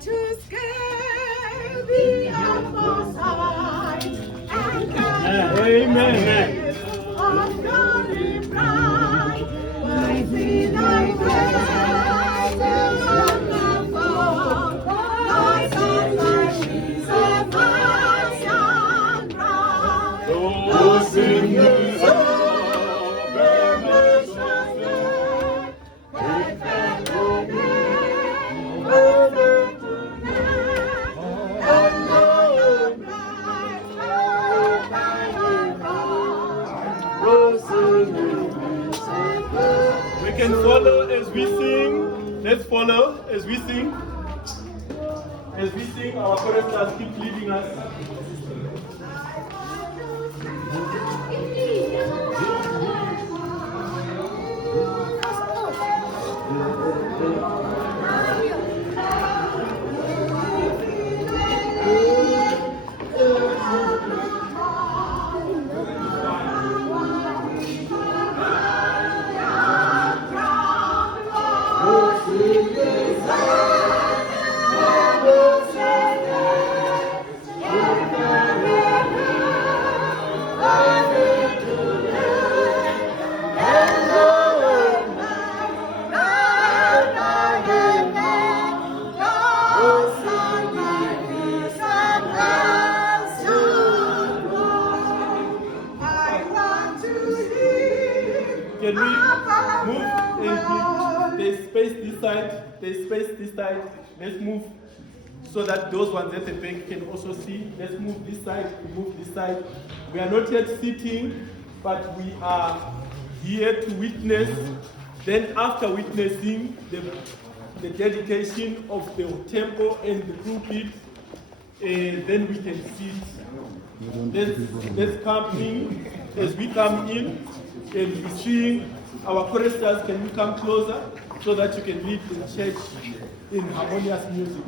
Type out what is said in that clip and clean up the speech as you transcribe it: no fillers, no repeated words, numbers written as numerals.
to scale the utmost height and gather Amen. of glory bright. Mighty thy praise among the fold, thy son, thy Jesus, high and proud. Oh, sing the song. We can follow as we sing. Let's follow as we sing. As we sing, our choristers keep leading us. Can we move and there's space this side, there's space this side. Let's move so that those ones at the back can also see. Let's move this side, move this side. We are not yet sitting, but we are here to witness. Then after witnessing the dedication of the temple and the pulpit, then we can sit. Let's come in. As we come in and we sing, our choristers, can you come closer so that you can lead the church in harmonious music?